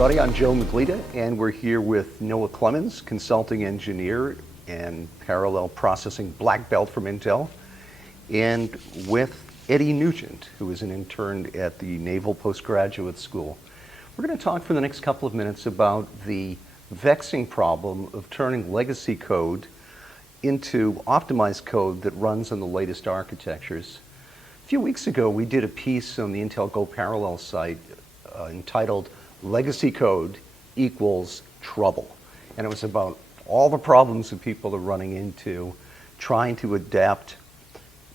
everybody. I'm Joe McGleda, and we're here with Noah Clemons, consulting engineer and parallel processing black belt from Intel, and with Eddie Nugent, who is an intern at the Naval Postgraduate School. We're going to talk for the next couple of minutes about the vexing problem of turning legacy code into optimized code that runs on the latest architectures. A few weeks ago, we did a piece on the Intel Go Parallel site entitled Legacy Code Equals Trouble. And it was about all the problems that people are running into trying to adapt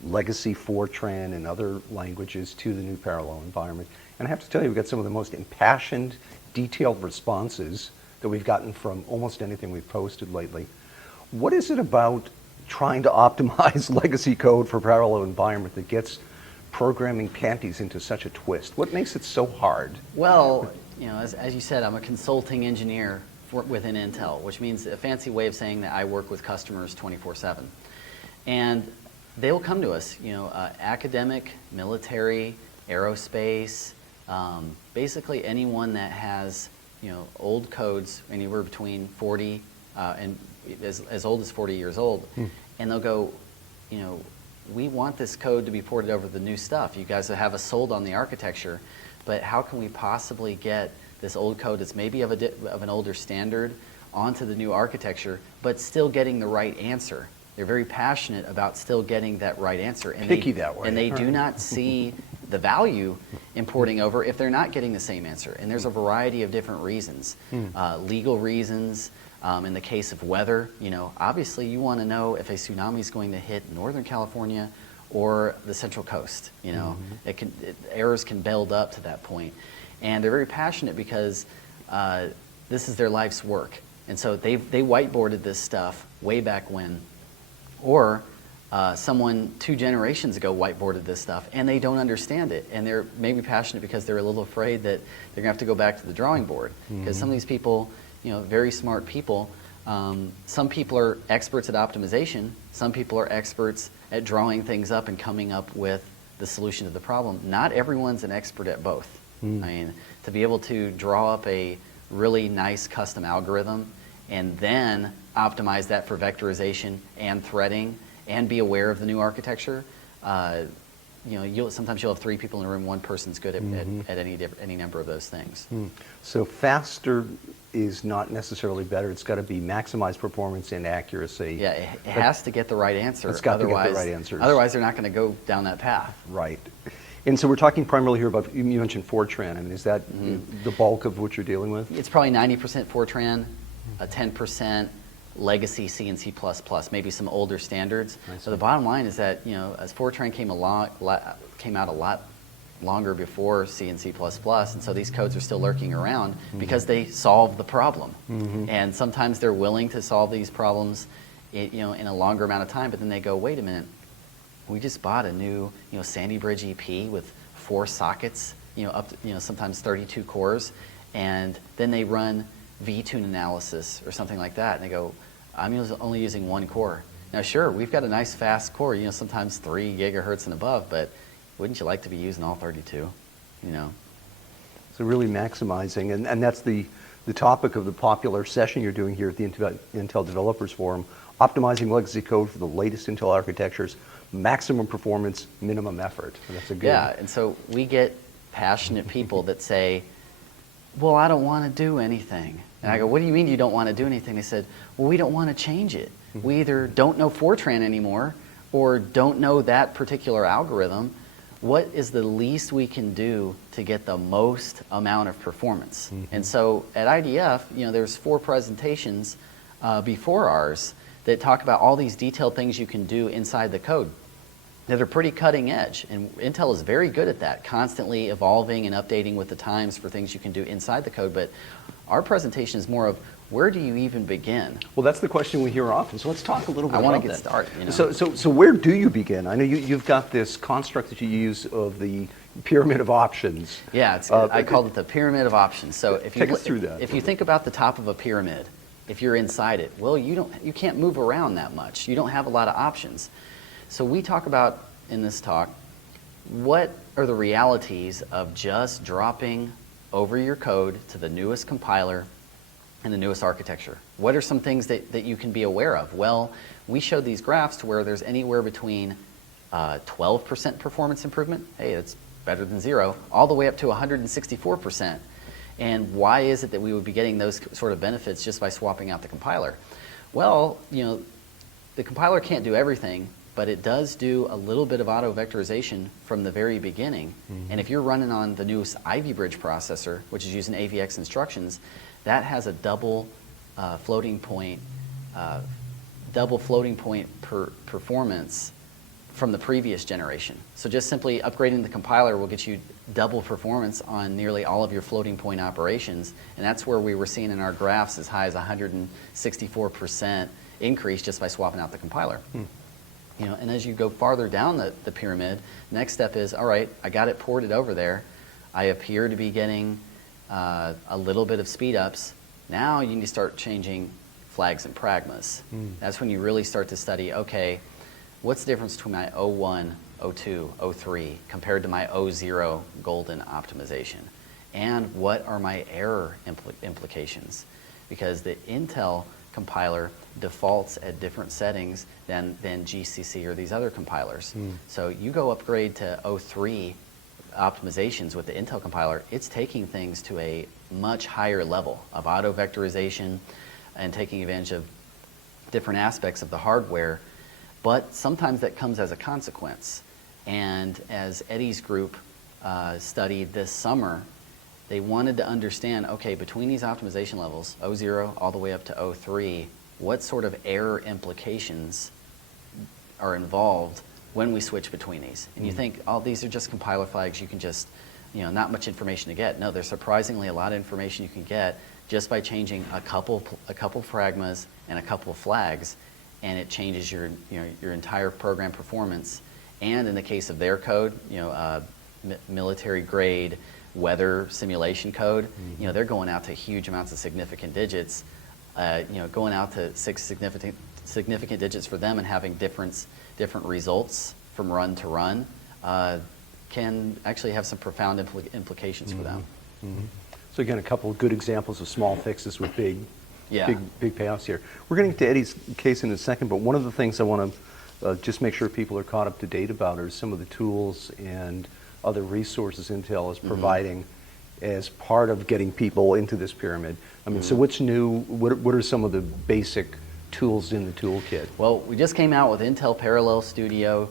legacy Fortran and other languages to the new parallel environment. And I have to tell you, we've got some of the most impassioned, detailed responses that we've gotten from almost anything we've posted lately. What is it about trying to optimize legacy code for parallel environment that gets programming panties into such a twist? What makes it so hard? Well, you know, as you said, I'm a consulting engineer within Intel, which means a fancy way of saying that I work with customers 24/7. And they'll come to us, you know, academic, military, aerospace, basically anyone that has, you know, old codes anywhere between 40 and as old as 40 years old. And they'll go, you know, we want this code to be ported over to the new stuff. You guys have us sold on the architecture, but how can we possibly get this old code that's maybe of an older standard onto the new architecture, but still getting the right answer? They're very passionate about still getting that right answer. And picky that way. And they do not see the value in porting over if they're not getting the same answer. And there's a variety of different reasons. Legal reasons, in the case of weather, you know, obviously you want to know if a tsunami is going to hit Northern California or the Central Coast. You know, errors can build up to that point. And they're very passionate because this is their life's work. And so they whiteboarded this stuff way back when. Or someone 2 generations ago whiteboarded this stuff and they don't understand it. And they're maybe passionate because they're a little afraid that they're going to have to go back to the drawing board. Because some of these people, you know, very smart people, some people are experts at optimization, some people are experts at drawing things up and coming up with the solution to the problem. Not everyone's an expert at both. I mean, to be able to draw up a really nice custom algorithm and then optimize that for vectorization and threading and be aware of the new architecture, you know, sometimes you'll have 3 people in a room, one person's good at any number of those things. So faster is not necessarily better. It's got to be maximized performance and accuracy. Yeah, it has to get the right answer. It's got to get the right answers. Otherwise, they're not going to go down that path. Right. And so we're talking primarily here about, you mentioned Fortran. I mean, is that the bulk of what you're dealing with? It's probably 90% Fortran, 10% legacy C and C++, maybe some older standards. So the bottom line is that, you know, as Fortran came out a lot longer before C and C++, and so these codes are still lurking around because they solve the problem. And sometimes they're willing to solve these problems, you know, in a longer amount of time, but then they go, wait a minute, we just bought a new, you know, Sandy Bridge EP with 4 sockets, you know, up to, you know, sometimes 32 cores, and then they run V-tune analysis or something like that, and they go, I'm only using 1 core. Now, sure, we've got a nice fast core, you know, sometimes 3 gigahertz and above, but wouldn't you like to be using all 32, you know? So really maximizing, and that's the topic of the popular session you're doing here at the Intel Developers Forum, optimizing legacy code for the latest Intel architectures, maximum performance, minimum effort. And that's a good. Yeah, and so we get passionate people that say, well, I don't want to do anything. And I go, what do you mean you don't want to do anything? They said, well, we don't want to change it. We either don't know Fortran anymore or don't know that particular algorithm. What is the least we can do to get the most amount of performance? And so at IDF, you know, there's 4 presentations before ours that talk about all these detailed things you can do inside the code that are pretty cutting edge. And Intel is very good at that, constantly evolving and updating with the times for things you can do inside the code. But our presentation is more of, where do you even begin? Well, that's the question we hear often. So let's talk a little bit about that. I want to get started. You know? So where do you begin? I know you've got this construct that you use of the pyramid of options. Yeah, I called it the pyramid of options. So if take us through that. If you think about the top of a pyramid, if you're inside it, well, you can't move around that much. You don't have a lot of options. So we talk about in this talk, what are the realities of just dropping over your code to the newest compiler and the newest architecture. What are some things that you can be aware of? Well, we showed these graphs to where there's anywhere between 12% performance improvement, hey, that's better than 0, all the way up to 164%. And why is it that we would be getting those sort of benefits just by swapping out the compiler? Well, the compiler can't do everything, but it does do a little bit of auto vectorization from the very beginning. And if you're running on the newest Ivy Bridge processor, which is using AVX instructions, that has a double floating point performance from the previous generation. So just simply upgrading the compiler will get you double performance on nearly all of your floating point operations, and that's where we were seeing in our graphs as high as 164% increase just by swapping out the compiler. And as you go farther down the pyramid, next step is, all right, I got it ported over there. I appear to be getting a little bit of speed ups. Now you need to start changing flags and pragmas. That's when you really start to study, okay, what's the difference between my 01, 02, 03 compared to my 00 golden optimization? And what are my error implications? Because the Intel compiler defaults at different settings than GCC or these other compilers. So you go upgrade to 03 optimizations with the Intel compiler, it's taking things to a much higher level of auto vectorization and taking advantage of different aspects of the hardware. But sometimes that comes as a consequence. And as Eddie's group studied this summer, they wanted to understand, okay, between these optimization levels, 00 all the way up to 03, what sort of error implications are involved when we switch between these? And you think, oh, these are just compiler flags, you can just, not much information to get. No, there's surprisingly a lot of information you can get just by changing a couple pragmas and a couple of flags, and it changes your entire program performance. And in the case of their code, military grade weather simulation code, they're going out to huge amounts of significant digits, going out to 6 significant digits for them and having different results from run to run can actually have some profound implications for them. So again, a couple of good examples of small fixes with big payoffs here. We're going to get to Eddie's case in a second, but one of the things I want to just make sure people are caught up to date about are some of the tools and other resources Intel is providing as part of getting people into this pyramid. I mean, so what's new? What are some of the basic tools in the toolkit? Well, we just came out with Intel Parallel Studio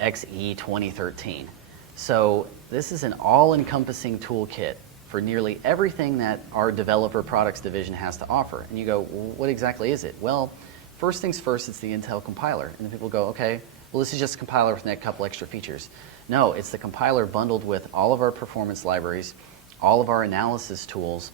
XE 2013. So this is an all-encompassing toolkit for nearly everything that our developer products division has to offer. And you go, well, what exactly is it? Well, first things first, it's the Intel compiler. And then people go, okay, well, this is just a compiler with a couple extra features. No, it's the compiler bundled with all of our performance libraries, all of our analysis tools,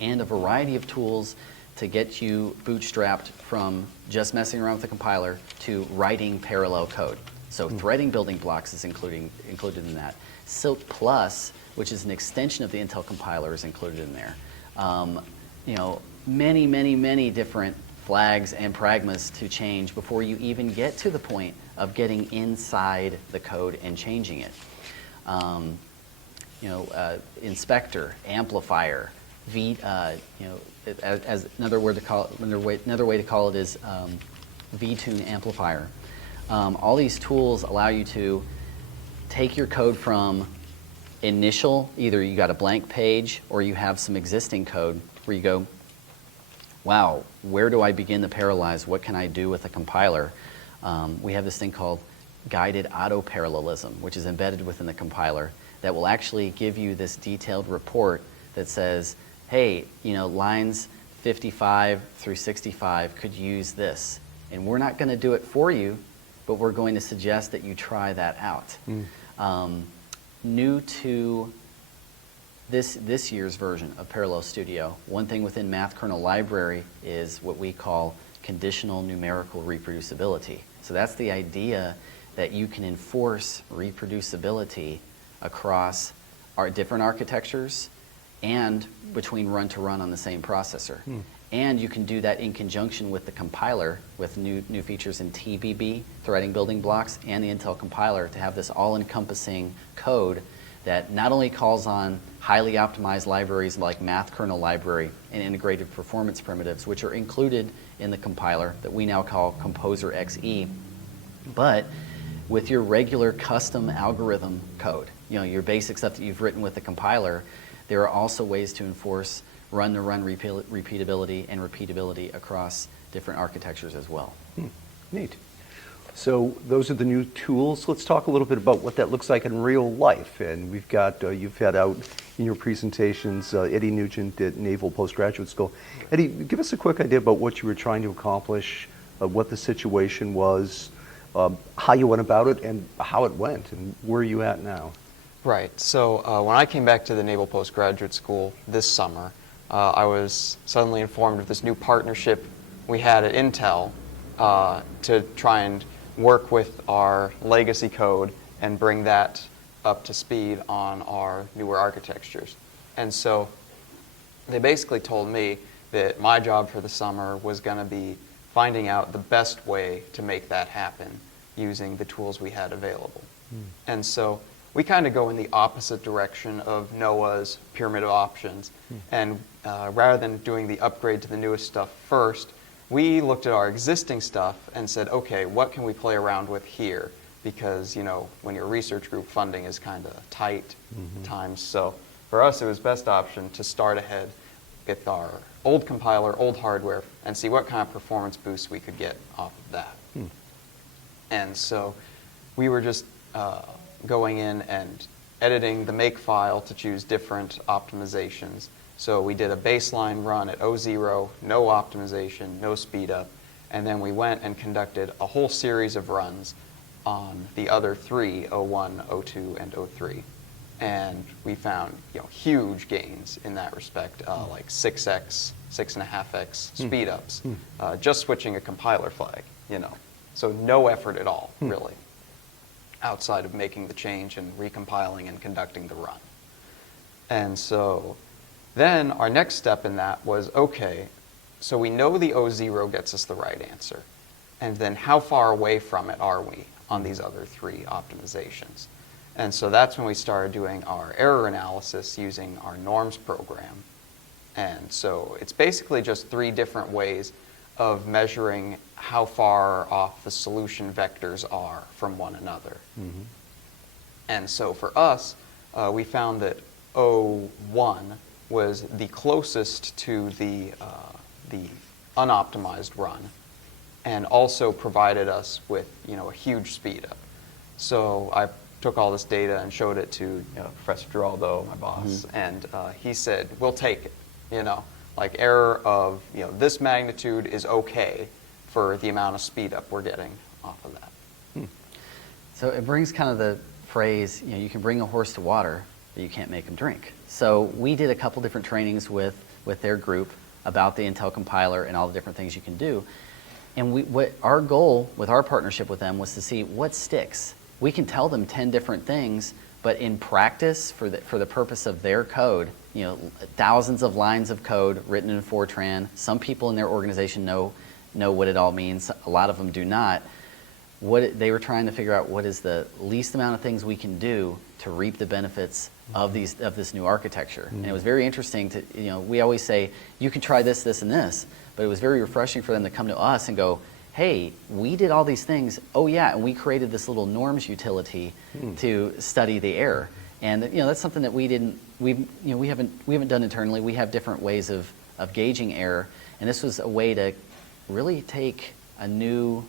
and a variety of tools to get you bootstrapped from just messing around with the compiler to writing parallel code. So threading building blocks is included in that. Silk Plus, which is an extension of the Intel compiler, is included in there. Many different flags and pragmas to change before you even get to the point of getting inside the code and changing it. Inspector, amplifier, as another way to call it is vTune amplifier. All these tools allow you to take your code from initial, either you got a blank page or you have some existing code where you go, wow, where do I begin to parallelize? What can I do with a compiler? We have this thing called guided auto-parallelism, which is embedded within the compiler that will actually give you this detailed report that says, hey, lines 55 through 65 could use this. And we're not going to do it for you, but we're going to suggest that you try that out. New to this year's version of Parallel Studio, one thing within Math Kernel Library is what we call conditional numerical reproducibility. So that's the idea that you can enforce reproducibility across our different architectures and between run to run on the same processor. And you can do that in conjunction with the compiler with new features in TBB, threading building blocks, and the Intel compiler to have this all-encompassing code that not only calls on highly optimized libraries like math kernel library and integrated performance primitives, which are included in the compiler that we now call Composer XE, but with your regular custom algorithm code, your basic stuff that you've written with the compiler, there are also ways to enforce run-to-run repeatability and repeatability across different architectures as well. Neat. So those are the new tools. Let's talk a little bit about what that looks like in real life. And we've got, you've had out in your presentations, Eddie Nugent at Naval Postgraduate School. Eddie, give us a quick idea about what you were trying to accomplish, what the situation was, how you went about it, and how it went, and where are you at now? Right. So when I came back to the Naval Postgraduate School this summer, I was suddenly informed of this new partnership we had at Intel to try and work with our legacy code and bring that up to speed on our newer architectures. And so they basically told me that my job for the summer was going to be finding out the best way to make that happen using the tools we had available. And so we kind of go in the opposite direction of NOAA's pyramid of options. And rather than doing the upgrade to the newest stuff first, we looked at our existing stuff and said, okay, what can we play around with here? Because, when your research group funding is kind of tight at times. So for us, it was best option to start ahead with our old compiler, old hardware, and see what kind of performance boost we could get off of that. And so we were just going in and editing the make file to choose different optimizations. So we did a baseline run at 0, no optimization, no speed up, and then we went and conducted a whole series of runs on the other three, 01, 02, and 03. And we found huge gains in that respect, like 6x, 6.5x speed ups, just switching a compiler flag, So no effort at all, really, outside of making the change and recompiling and conducting the run. And so then our next step in that was, okay, so we know the 0 gets us the right answer. And then how far away from it are we on these other three optimizations? And so that's when we started doing our error analysis using our norms program. And so it's basically just three different ways of measuring how far off the solution vectors are from one another. And so for us, we found that 01 was the closest to the unoptimized run, and also provided us with a huge speed up. So I took all this data and showed it to Professor Giraldo, my boss, and he said, "We'll take it." Like error of this magnitude is okay for the amount of speed up we're getting off of that. So it brings kind of the phrase, you can bring a horse to water, but you can't make him drink. So we did a couple different trainings with their group about the Intel compiler and all the different things you can do. And what our goal with our partnership with them was to see what sticks. We can tell them 10 different things, but in practice, for the purpose of their code, thousands of lines of code written in Fortran. Some people in their organization know what it all means. A lot of them do not. They were trying to figure out what is the least amount of things we can do to reap the benefits of this new architecture. And it was very interesting to, we always say, you can try this, this, and this, but it was very refreshing for them to come to us and go, hey, we did all these things, oh yeah, and we created this little norms utility to study the error. And that's something that we haven't done internally. We have different ways of gauging error, and this was a way to really take a new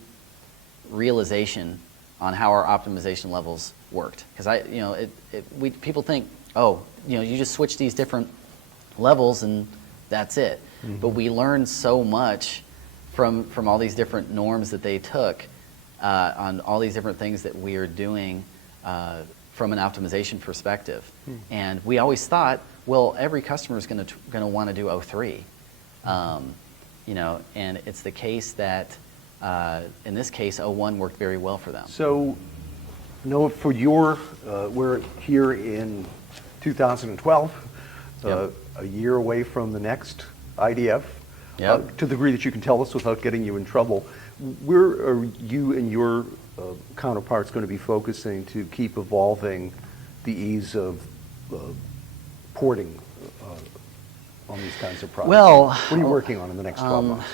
realization on how our optimization levels worked. Because people think, you just switch these different levels and that's it. But we learned so much from all these different norms that they took on all these different things that we are doing from an optimization perspective. And we always thought, well, every customer is going to want to do 03. And it's the case that in this case, 01 worked very well for them. So, Noah, for we're here in 2012, a year away from the next IDF. To the degree that you can tell us without getting you in trouble, where are you and your counterparts going to be focusing to keep evolving the ease of porting on these kinds of projects? Well, what are you working on in the next 12 months?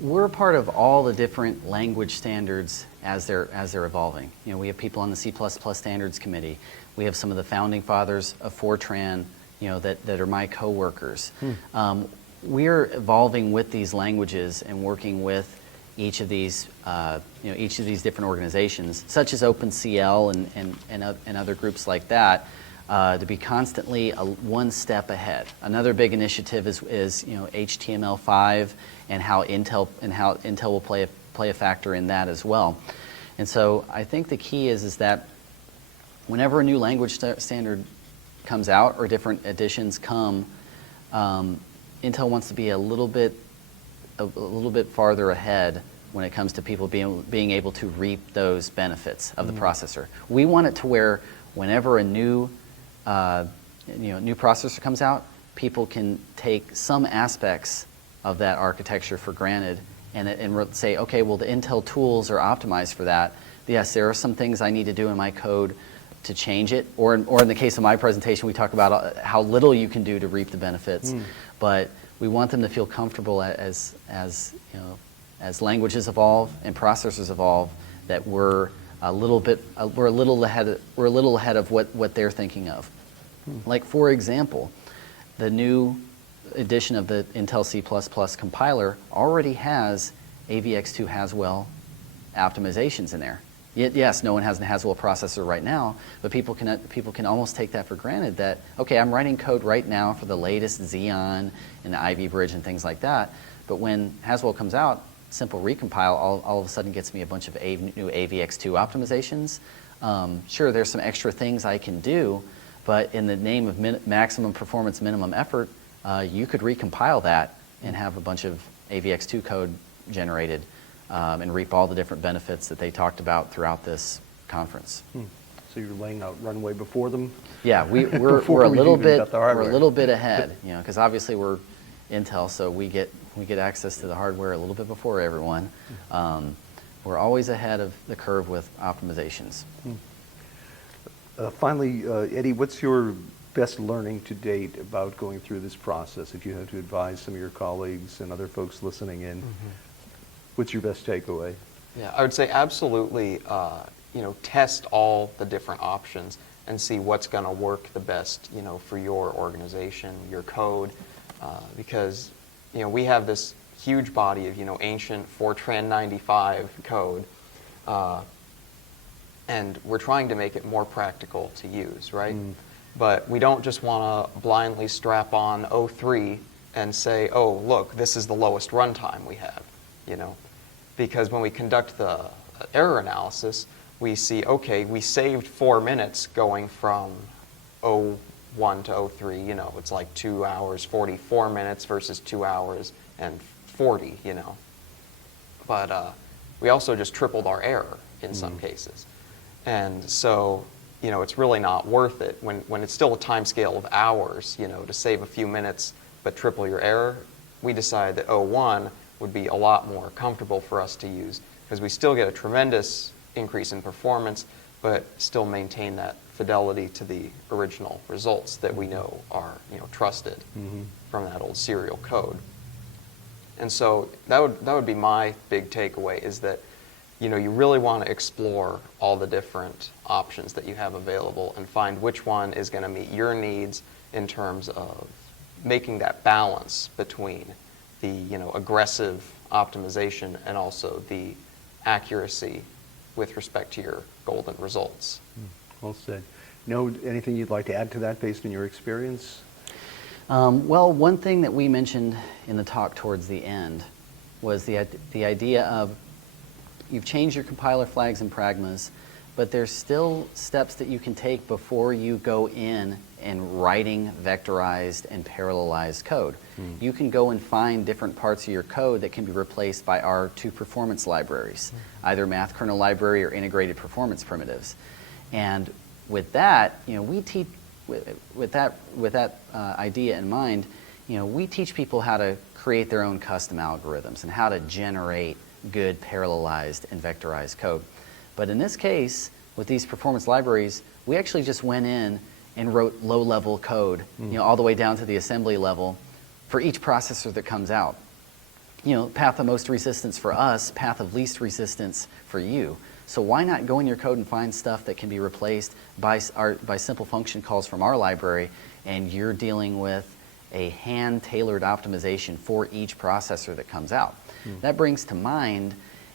We're a part of all the different language standards as they're evolving. You know, we have people on the C++ standards committee. We have some of the founding fathers of Fortran, you know, that are my coworkers. We're evolving with these languages and working with each of these, each of these different organizations, such as OpenCL and other groups like that, to be constantly one step ahead. Another big initiative is HTML5 and how Intel will play a factor in that as well. And so I think the key is that whenever a new language standard comes out or different editions come, Intel wants to be a little bit farther ahead when it comes to people being able to reap those benefits of the processor. We want it to where whenever a new new processor comes out, people can take some aspects of that architecture for granted and say, okay, well, the Intel tools are optimized for that. Yes, there are some things I need to do in my code to change it, or in the case of my presentation, we talk about how little you can do to reap the benefits. But we want them to feel comfortable as languages evolve and processors evolve, that we're a little ahead of what they're thinking of. Like, for example, the new edition of the Intel C++ compiler already has AVX2 Haswell optimizations in there. Yes, no one has a Haswell processor right now, but people can almost take that for granted that, okay, I'm writing code right now for the latest Xeon and the Ivy Bridge and things like that, but when Haswell comes out, simple recompile all of a sudden gets me a bunch of new AVX2 optimizations. Sure, there's some extra things I can do, but in the name of maximum performance, minimum effort, you could recompile that and have a bunch of AVX2 code generated and reap all the different benefits that they talked about throughout this conference. So you're laying out runway before them? Yeah, we're a little bit ahead, because obviously we're Intel, so we get access to the hardware a little bit before everyone. We're always ahead of the curve with optimizations. Finally, Eddie, what's your best learning to date about going through this process? If you had to advise some of your colleagues and other folks listening in, what's your best takeaway? Yeah, I would say absolutely, test all the different options and see what's going to work the best, for your organization, your code, because, we have this huge body of, ancient Fortran 95 code, and we're trying to make it more practical to use, right? But we don't just want to blindly strap on 03 and say, oh, look, this is the lowest runtime we have, because when we conduct the error analysis, we see, okay, we saved 4 minutes going from 01 to 03, it's like 2 hours, 44 minutes versus 2 hours and 40, But we also just tripled our error in some cases. And so, it's really not worth it when it's still a time scale of hours, to save a few minutes but triple your error. We decided that 01 would be a lot more comfortable for us to use because we still get a tremendous increase in performance but still maintain that fidelity to the original results that we know are trusted from that old serial code. And so that would be my big takeaway, is that you really want to explore all the different options that you have available and find which one is going to meet your needs in terms of making that balance between the aggressive optimization and also the accuracy with respect to your golden results. Well said. Anything you'd like to add to that based on your experience? Well, one thing that we mentioned in the talk towards the end was the idea of you've changed your compiler flags and pragmas, but there's still steps that you can take before you go in and writing vectorized and parallelized code. You can go and find different parts of your code that can be replaced by our two performance libraries, either math kernel library or integrated performance primitives. And with that, we teach with that idea in mind, we teach people how to create their own custom algorithms and how to generate good parallelized and vectorized code. But in this case, with these performance libraries, we actually just went in and wrote low-level code, all the way down to the assembly level for each processor that comes out. Path of most resistance for us, path of least resistance for you. So why not go in your code and find stuff that can be replaced by simple function calls from our library, and you're dealing with a hand-tailored optimization for each processor that comes out. That brings to mind,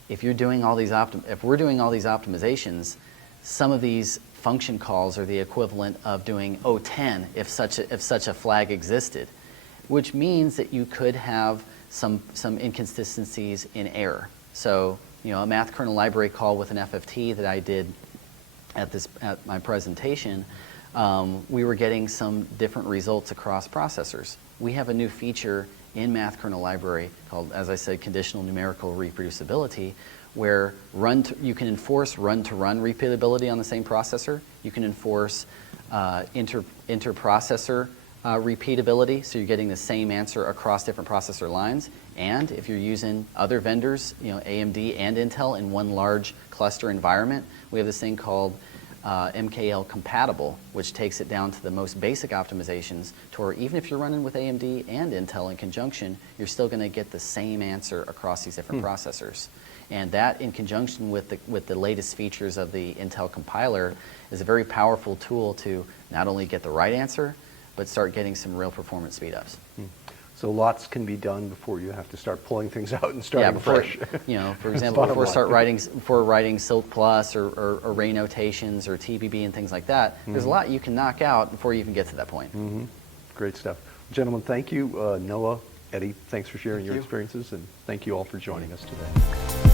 if we're doing all these optimizations, some of these function calls are the equivalent of doing O10 if such a flag existed, which means that you could have some inconsistencies in error. So, a math kernel library call with an FFT that I did at my presentation, we were getting some different results across processors. We have a new feature in math kernel library called, as I said, conditional numerical reproducibility, where you can enforce run-to-run repeatability on the same processor. You can enforce inter-processor repeatability, so you're getting the same answer across different processor lines. And if you're using other vendors, AMD and Intel in one large cluster environment, we have this thing called MKL compatible, which takes it down to the most basic optimizations to where even if you're running with AMD and Intel in conjunction, you're still going to get the same answer across these different processors. And that, in conjunction with the latest features of the Intel compiler, is a very powerful tool to not only get the right answer, but start getting some real performance speed-ups. So lots can be done before you have to start pulling things out and starting fresh. For example, before writing Silk Plus or array notations or TBB and things like that, there's a lot you can knock out before you even get to that point. Great stuff. Gentlemen, thank you. Noah, Eddie, thanks for sharing your experiences, and thank you all for joining us today.